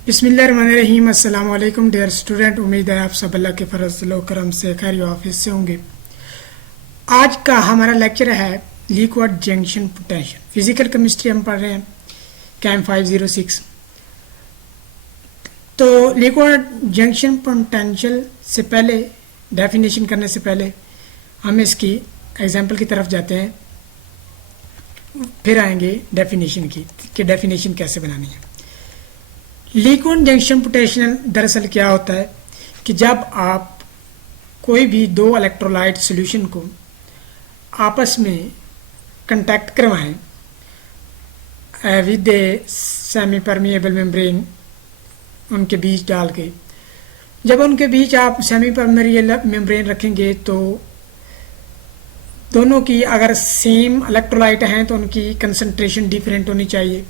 बिस्मिल्लाहिर्रहमानिर्रहीम। अस्सलाम वालेकुम डियर स्टूडेंट। उम्मीद है आप सब अल्लाह के फजल करम से खैर ऑफिस से होंगे। आज का हमारा लेक्चर है liquid junction potential. Physical chemistry हम पढ़ रहे हैं कैम 506। तो लिक्विड जंक्शन पोटेंशियल से पहले डेफिनेशन करने से पहले हम इसकी एग्जाम्पल की तरफ जाते हैं, फिर आएंगे डेफिनेशन की कि डेफिनेशन कैसे बनानी है। लिक्विड जंक्शन पोटेंशियल दरअसल क्या होता है कि जब आप कोई भी दो इलेक्ट्रोलाइट सॉल्यूशन को आपस में कांटेक्ट करवाएं with a semi permeable membrane, उनके बीच डाल के, जब उनके बीच आप सेमी परमिएबल मेम्ब्रेन रखेंगे तो दोनों की अगर सेम इलेक्ट्रोलाइट हैं तो उनकी कंसंट्रेशन डिफरेंट होनी चाहिए,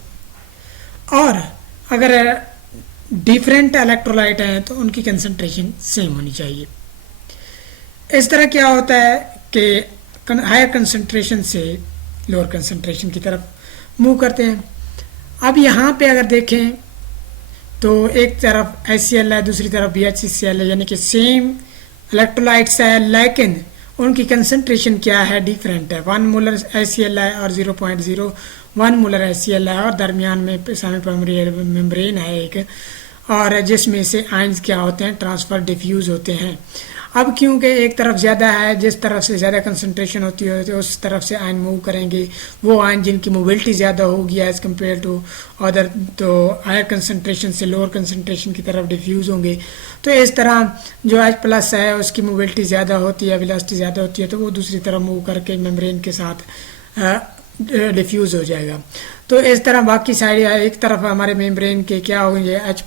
और अगर डिफरेंट इलेक्ट्रोलाइट हैं तो उनकी कंसंट्रेशन सेम होनी चाहिए। इस तरह क्या होता है कि हायर कंसंट्रेशन से लोअर कंसंट्रेशन की तरफ मूव करते हैं। अब यहाँ पे अगर देखें तो एक तरफ HCl है, दूसरी तरफ BHCl है, यानी कि सेम इलेक्ट्रोलाइट्स है लेकिन उनकी कंसंट्रेशन क्या है, डिफरेंट है। 1 मोलर HCl है और 0.01 मोलर HCl है, और दरमियान में सेमी परमिएबल मेम्ब्रेन है एक, और जिसमें से आयंस क्या होते हैं, ट्रांसफर डिफ्यूज होते हैं। अब क्योंकि एक तरफ ज़्यादा है, जिस तरफ से ज़्यादा कंसंट्रेशन होती है तो उस तरफ से आयन मूव करेंगे, वो आयन जिनकी मोबिलिटी ज़्यादा होगी एज़ कम्पेयर टू अदर, तो हायर कंसंट्रेशन से लोअर कंसंट्रेशन की तरफ डिफ्यूज़ होंगे। तो इस तरह जो H+ है उसकी मोबिलिटी ज़्यादा होती है, वेलोसिटी ज़्यादा होती है, तो वो दूसरी तरफ मूव करके मेम्ब्रेन के साथ डिफ्यूज़ हो जाएगा। तो इस तरह बाकी साइड एक तरफ हमारे मेम्ब्रेन के क्या होंगे, H+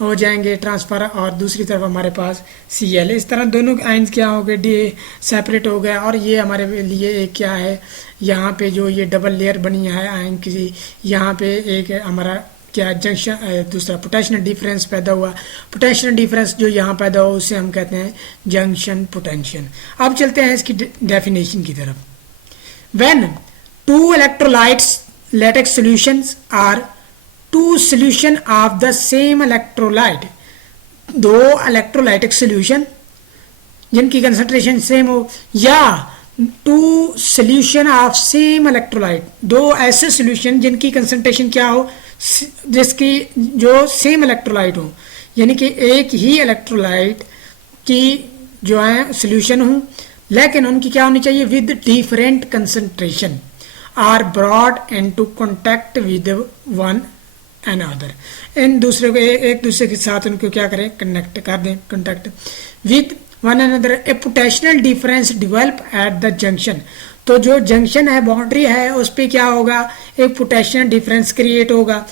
हो जाएंगे ट्रांसफ़र, और दूसरी तरफ हमारे पास Cl। इस तरह दोनों आयंस क्या हो गए, सेपरेट हो गया। और ये हमारे लिए एक क्या है, यहाँ पे जो ये डबल लेयर बनी है आयन की, यहाँ पे एक हमारा क्या जंक्शन, दूसरा पोटेंशियल डिफरेंस पैदा हुआ। पोटेंशियल डिफरेंस जो यहाँ पैदा हुआ उसे हम कहते हैं जंक्शन पोटेंशियल। अब चलते हैं इसकी डेफिनेशन की तरफ। When two electrolytes latex solutions are two solution of the same electrolyte, दो इलेक्ट्रोलाइटिक सोल्यूशन जिनकी कंसंट्रेशन सेम हो, या two solution of same electrolyte, दो ऐसे सोल्यूशन जिनकी कंसंट्रेशन क्या हो, जिसकी जो सेम इलेक्ट्रोलाइट हो, यानी कि एक ही इलेक्ट्रोलाइट की जो है सोल्यूशन हो लेकिन उनकी क्या होनी चाहिए, with different concentration are brought into contact with one another. इन दूसरे को एक दूसरे के साथ उनको क्या करें, कनेक्ट कर दें, contact with one another. A potential difference develop at the junction, तो जो जंक्शन है, बाउंड्री है, उस पर क्या होगा, एक पोटेंशियल डिफरेंस क्रिएट होगा,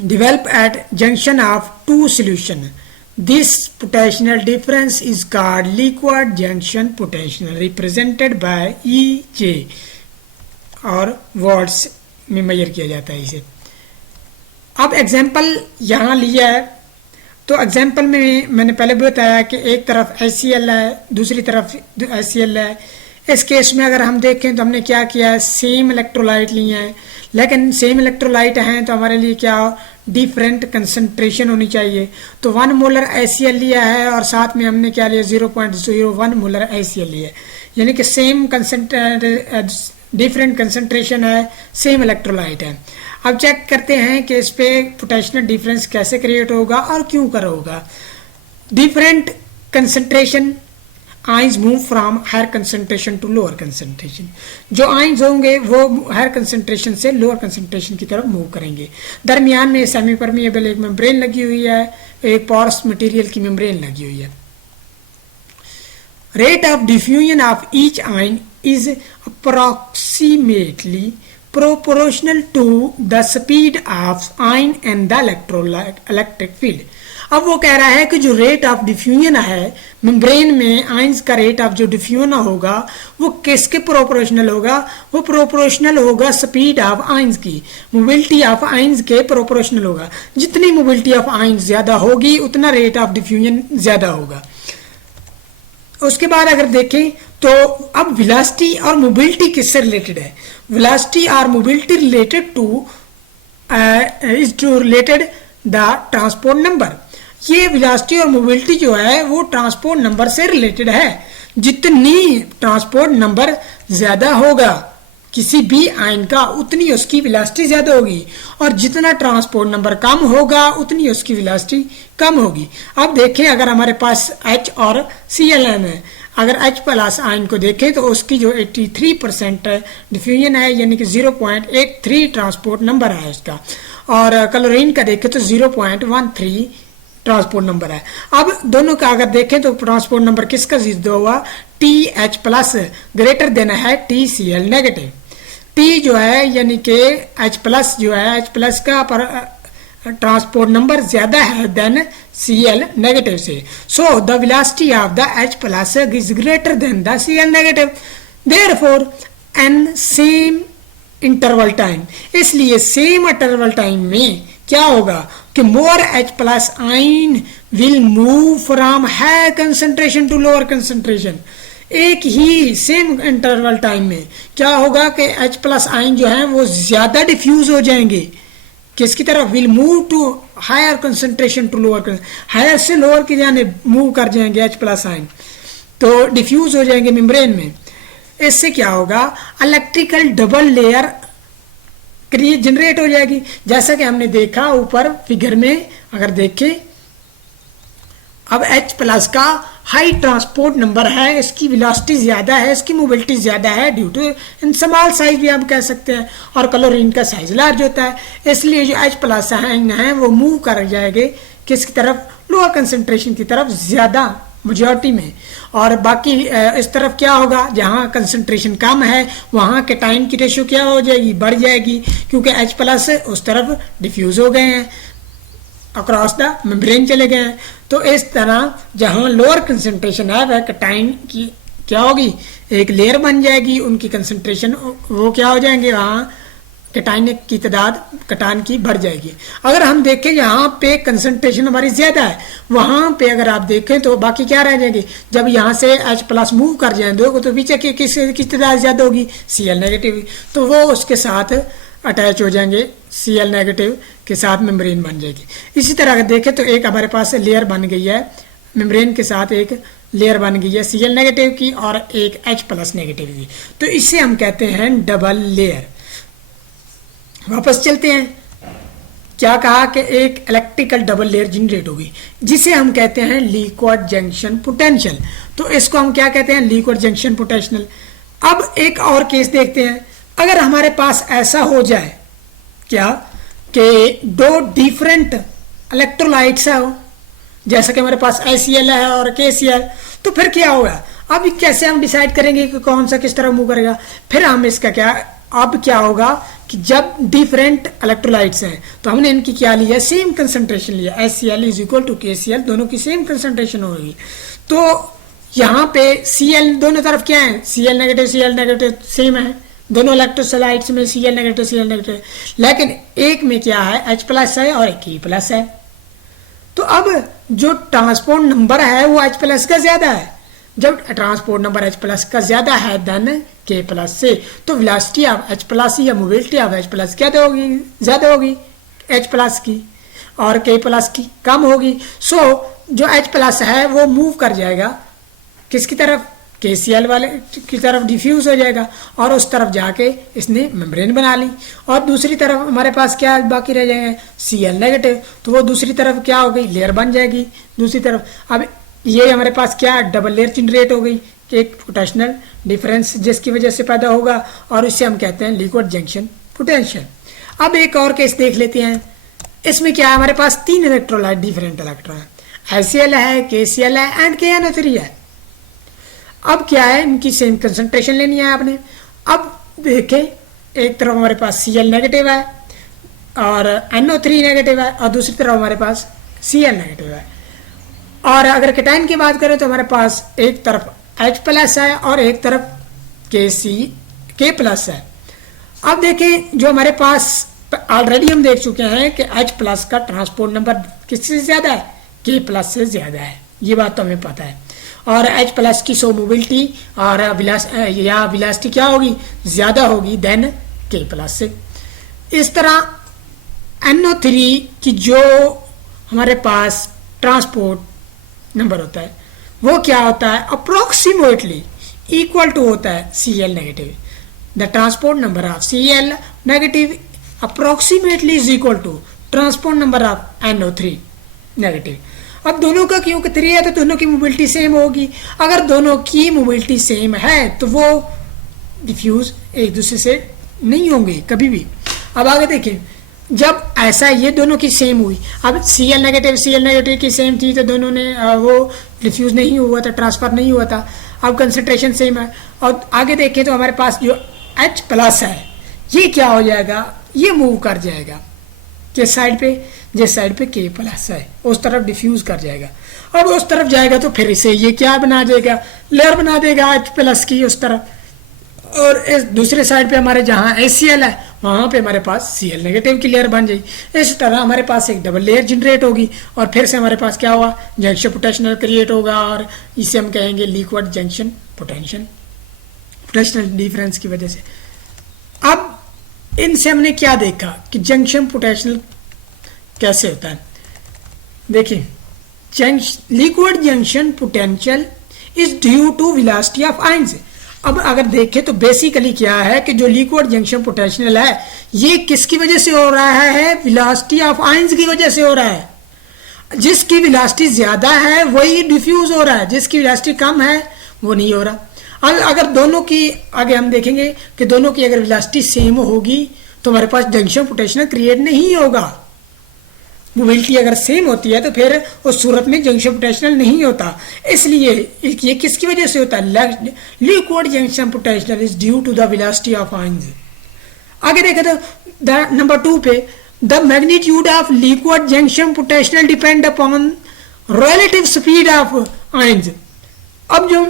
develop at junction of two solution. This potential difference is called liquid junction potential, represented by EJ, और वॉट्स में मेजर किया जाता है इसे। अब एग्जाम्पल यहाँ लिया है, तो एग्जाम्पल में मैंने पहले भी बताया कि एक तरफ HCl है, दूसरी तरफ HCl है। इस केस में अगर हम देखें तो हमने क्या किया है, सेम इलेक्ट्रोलाइट लिए हैं, लेकिन सेम इलेक्ट्रोलाइट हैं तो हमारे लिए क्या डिफरेंट कंसंट्रेशन होनी चाहिए। तो 1 मोलर HCl लिया है और साथ में हमने क्या लिया, 0.01 मोलर HCl लिया है, यानी कि सेम डिफरेंट कंसंट्रेशन है, सेम इलेक्ट्रोलाइट है। अब चेक करते हैं कि इस पे पोटेंशियल डिफरेंस कैसे क्रिएट होगा और क्यों कर होगा। Different concentration ions move from higher concentration to lower concentration, जो आयंस होंगे वो हायर कंसंट्रेशन से लोअर कंसंट्रेशन की तरफ मूव करेंगे। दरमियान में सेमी परमिएबल एक मेम्ब्रेन लगी हुई है, एक पोरस मटेरियल की मेम्ब्रेन लगी हुई है। Rate of diffusion of each ion is approximately proportional to the speed of ion and the electric field। अब वो कह रहा है कि जो रेट ऑफ डिफ्यूजन है मेम्ब्रेन में, आयंस का रेट ऑफ जो डिफ्यूजन होगा वो किसके प्रोपोर्शनल होगा, वो प्रोपोर्शनल होगा स्पीड ऑफ आयंस की, मोबिलिटी ऑफ आयंस के प्रोपोर्शनल होगा। जितनी मोबिलिटी ऑफ आयंस ज्यादा होगी उतना रेट ऑफ डिफ्यूजन ज्यादा होगा। उसके बाद अगर देखें तो अब वेलोसिटी और मोबिलिटी किससे रिलेटेड है, वेलोसिटी और mobility related to is to related the transport number. ये वेलोसिटी और मोबिलिटी जो है वो ट्रांसपोर्ट नंबर से रिलेटेड है। जितनी ट्रांसपोर्ट नंबर ज्यादा होगा किसी भी आयन का उतनी उसकी वेलोसिटी ज्यादा होगी, और जितना ट्रांसपोर्ट नंबर कम होगा उतनी उसकी वेलोसिटी कम होगी। अब देखें अगर हमारे पास H और Cl है, अगर H प्लस आयन को देखें तो उसकी जो 83% डिफ्यूजन है यानी कि 0.83 ट्रांसपोर्ट नंबर है उसका, और क्लोरीन का देखें तो 0.13 ट्रांसपोर्ट नंबर है। अब दोनों का अगर देखें तो ट्रांसपोर्ट नंबर किसका ज्यादा हुआ, TH प्लस ग्रेटर देना है TCl नेगेटिव। T जो है यानी कि H प्लस जो है H प्लस का पर ट्रांसपोर्ट नंबर ज्यादा है देन Cl नेगेटिव से। So the velocity of the H plus is greater than the Cl negative, therefore in same interval time. इसलिए सेम इंटरवल टाइम में क्या होगा कि more H plus ion will move from high concentration to lower concentration. एक ही same interval time में क्या होगा कि H प्लस आइन जो है वो ज्यादा डिफ्यूज हो जाएंगे किसकी तरफ, will move to higher concentration to lower, higher से लोअर की जाने मूव कर जाएंगे H प्लस आइन, तो डिफ्यूज हो जाएंगे मेम्ब्रेन में। इससे क्या होगा, electrical double layer create generate हो जाएगी। जैसा कि हमने देखा ऊपर फिगर में अगर देखें, अब H प्लस का हाई ट्रांसपोर्ट नंबर है, इसकी वेलोसिटी ज्यादा है, इसकी मोबिलिटी ज्यादा है due to in small size भी हम कह सकते हैं, और क्लोरीन का साइज लार्ज होता है। इसलिए जो H प्लस आयन है वो मूव कर जाएंगे किसकी तरफ, लोअर कंसंट्रेशन की तरफ ज्यादा मेजॉरिटी में, और बाकी इस तरफ क्या होगा जहां कंसंट्रेशन कम है वहां कैटाइन की रेशियो क्या हो जाएगी, बढ़ जाएगी, क्योंकि H प्लस उस तरफ डिफ्यूज हो गए हैं, अक्रॉस द मेम्ब्रेन चले गए हैं। तो इस तरह जहां लोअर कंसंट्रेशन है वह कैटाइन की क्या होगी, एक लेयर बन जाएगी, उनकी कंसंट्रेशन वो क्या हो जाएंगे, वहां कैटाइन की तादाद कैटाइन की बढ़ जाएगी। अगर हम देखें यहाँ पे कंसंट्रेशन हमारी ज्यादा है, वहां पे अगर आप देखें तो बाकी क्या रह जाएंगे, जब यहाँ से H प्लस मूव कर जाएंगे तो पीछे की तादाद ज्यादा होगी, Cl नेगेटिव, तो वो उसके साथ अटैच हो जाएंगे, Cl नेगेटिव के साथ मेम्ब्रेन बन जाएगी। इसी तरह अगर देखें तो एक हमारे पास लेयर बन गई है मेम्ब्रेन के साथ, एक लेयर बन गई है Cl नेगेटिव की और एक H प्लस नेगेटिव की, तो इसे हम कहते हैं डबल लेयर। वापस चलते हैं, क्या कहा कि एक इलेक्ट्रिकल डबल लेयर जनरेट होगी जिसे हम कहते हैं लिक्विड जंक्शन पोटेंशियल। तो इसको हम क्या कहते हैं, लिक्विड जंक्शन पोटेंशियल। अब एक और केस देखते हैं, अगर हमारे पास ऐसा हो जाए क्या कि दो डिफरेंट इलेक्ट्रोलाइट्स है, जैसा कि हमारे पास HCl है और KCl, तो फिर क्या होगा, अब कैसे हम डिसाइड करेंगे कि कौन सा किस तरह मूव करेगा। फिर हम इसका क्या, अब क्या होगा कि जब डिफरेंट इलेक्ट्रोलाइट्स हैं तो हमने इनकी क्या लिया, सेम कंसंट्रेशन लिया, HCl is equal to KCl, दोनों की सेम कंसंट्रेशन होगी। तो यहाँ पे Cl दोनों तरफ क्या है, Cl नेगेटिव सेम है, दोनों इलेक्ट्रोलाइट्स में Cl नेगेटिव, लेकिन एक में क्या है H प्लस है और एक K प्लस है। तो अब जो ट्रांसपोर्ट नंबर है वो H प्लस का ज्यादा है, जब ट्रांसपोर्ट नंबर H प्लस का ज्यादा है देन K प्लस से, तो वेलोसिटी ऑफ H प्लस या मोबिलिटी ऑफ H प्लस क्या होगी, ज्यादा होगी H प्लस की, और K प्लस की कम होगी। सो जो H प्लस है वो मूव कर जाएगा किसकी तरफ, KCl वाले की तरफ डिफ्यूज हो जाएगा, और उस तरफ जाके इसने मेम्ब्रेन बना ली, और दूसरी तरफ हमारे पास क्या बाकी रह जाएंगे, Cl नेगेटिव, तो वो दूसरी तरफ क्या हो गई, लेयर बन जाएगी दूसरी तरफ। अब ये हमारे पास क्या डबल लेयर जनरेट हो गई, एक पोटेंशियल डिफरेंस जिसकी वजह से पैदा होगा, और इससे हम कहते हैं लिक्विड जंक्शन पोटेंशियल। अब एक और केस देख लेते हैं, इसमें क्या है, हमारे पास 3 इलेक्ट्रोलाइट डिफरेंट इलेक्ट्रॉन HCl है, KCl है एंड KNO3 है। अब क्या है, इनकी सेम कंसंट्रेशन लेनी है आपने। अब देखें एक तरफ हमारे पास Cl नेगेटिव है और NO3 नेगेटिव है, और दूसरी तरफ हमारे पास Cl नेगेटिव है। और अगर कैटाइन की बात करें तो हमारे पास एक तरफ H प्लस है और एक तरफ K प्लस है। अब देखें जो हमारे पास ऑलरेडी हम देख चुके हैं कि H प्लस का ट्रांसपोर्ट नंबर किससे ज्यादा है, K प्लस से ज्यादा है, ये बात तो हमें पता है। और H प्लस की सो मोबिलिटी और वेलोसिटी क्या होगी, ज्यादा होगी देन K प्लस से। इस तरह NO3 की जो हमारे पास ट्रांसपोर्ट नंबर होता है वो क्या होता है, अप्रोक्सीमेटली इक्वल टू होता है Cl negative. The transport number of Cl negative approximately is equal to transport number of NO3 negative. अब दोनों का क्योंकि 3 है तो दोनों की मोबिलिटी सेम होगी. अगर दोनों की मोबिलिटी सेम है तो वो डिफ्यूज एक दूसरे से नहीं होंगे कभी भी. अब आगे देखें, जब ऐसा ये दोनों की सेम हुई, अब Cl नेगेटिव की सेम थी तो दोनों ने वो डिफ्यूज नहीं हुआ था, ट्रांसफर नहीं हुआ था. अब कंसंट्रेशन सेम है. और आगे देखें तो हमारे पास जो H प्लस है ये क्या हो जाएगा, ये मूव कर जाएगा किस साइड पे, जिस साइड पे K प्लस है उस तरफ डिफ्यूज कर जाएगा. अब उस तरफ जाएगा तो फिर इसे ये क्या बना देगा, लेयर बना देगा H प्लस की उस तरफ. और इस दूसरे साइड पे हमारे जहाँ HCl है वहाँ पे हमारे पास Cl नेगेटिव की लेयर बन जाएगी. इस तरह हमारे पास एक डबल लेयर जनरेट होगी और फिर से हमारे पास क्या हुआ, जंक्शन पोटेंशियल क्रिएट होगा और इसे हम कहेंगे लिक्विड जंक्शन पोटेंशियल डिफरेंस की वजह से. अब इनसे हमने क्या देखा कि जंक्शन पोटेंशियल कैसे होता है. देखिए, liquid junction potential is due to velocity of ions. अब अगर देखें तो बेसिकली क्या है कि जो लिक्विड जंक्शन पोटेंशियल है ये किसकी वजह से हो रहा है, वेलोसिटी ऑफ आयंस की वजह से हो रहा है. जिसकी वेलोसिटी ज्यादा है वही डिफ्यूज हो रहा है, जिसकी वेलोसिटी कम है वो नहीं हो रहा. अगर दोनों की आगे हम देखेंगे कि दोनों की अगर वेलोसिटी सेम होगी तो हमारे पास जंक्शन पोटेंशियल क्रिएट नहीं होगा. मोबिलिटी अगर सेम होती है तो फिर उस सूरत में जंक्शन पोटेंशियल नहीं होता. इसलिए ये किसकी वजह से होता है, liquid junction potential is due to the velocity of ions. आगे देखें तो नंबर 2 पे, the magnitude of liquid junction potential depend upon relative speed of ions. अब जो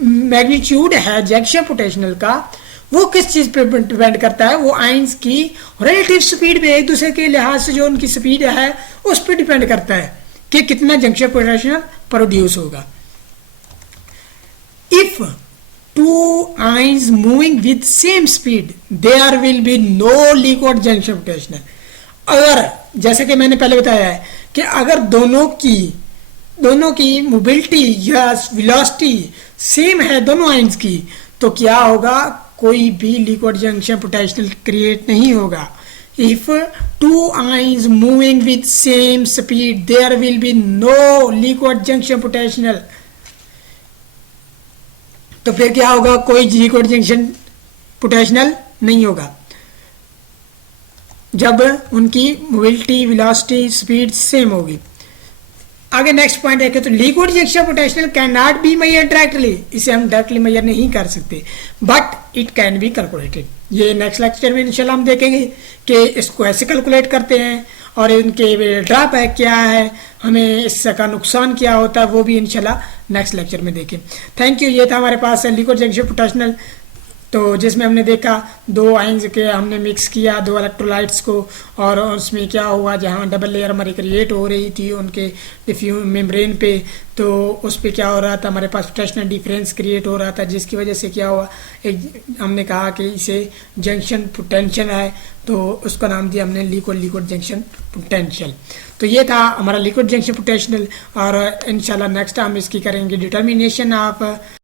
मैग्नीट्यूड है जंक्शन पोटेंशियल का वो किस चीज पे डिपेंड करता है, वो आयंस की रिलेटिव स्पीड पे, एक दूसरे के लिहाज से जो उनकी स्पीड है उस पर डिपेंड करता है कि कितना जंक्शन पोटेंशियल प्रोड्यूस होगा. If two ions moving with same speed there will be no liquid junction potential. अगर जैसे कि मैंने पहले बताया है कि अगर दोनों की मोबिलिटी या वेलोसिटी सेम है दोनों आयंस की तो क्या होगा, कोई भी लिक्विड जंक्शन पोटेंशियल क्रिएट नहीं होगा. If two ions moving with same speed there will be no liquid junction potential. तो फिर क्या होगा, कोई लिक्विड जंक्शन पोटेंशियल नहीं होगा जब उनकी मोबिलिटी वेलोसिटी स्पीड सेम होगी. आगे नेक्स्ट पॉइंट है कि तो liquid junction potential can not be measure directly. इसे हम डायरेक्टली मेजर नहीं कर सकते but it can be calculated. ये नेक्स्ट लेक्चर में इंशाल्लाह हम देखेंगे कि इसको ऐसे कैलकुलेट करते हैं और इनके ड्रॉबैक क्या है, हमें इसका नुकसान क्या होता है, वो भी इंशाल्लाह नेक्स्ट लेक्चर में देखें. Thank you. ये था हमारे पास लिक्विड जंक्शन पोटेंशियल, तो जिसमें हमने देखा दो आयंस के हमने मिक्स किया, दो इलेक्ट्रोलाइट्स को, और उसमें क्या हुआ जहाँ डबल लेयर हमारी क्रिएट हो रही थी उनके डिफ्यूज मेम्ब्रेन पे, तो उस पर क्या हो रहा था, हमारे पास पोटेंशियल डिफरेंस क्रिएट हो रहा था जिसकी वजह से क्या हुआ, एक हमने कहा कि इसे जंक्शन पोटेंशियल है तो उसका नाम दिया हमने लिक्विड जंक्शन पोटेंशियल. तो ये था हमारा लिक्विड जंक्शन पोटेंशियल और इंशाल्लाह नेक्स्ट हम इसकी करेंगे डिटर्मिनेशन ऑफ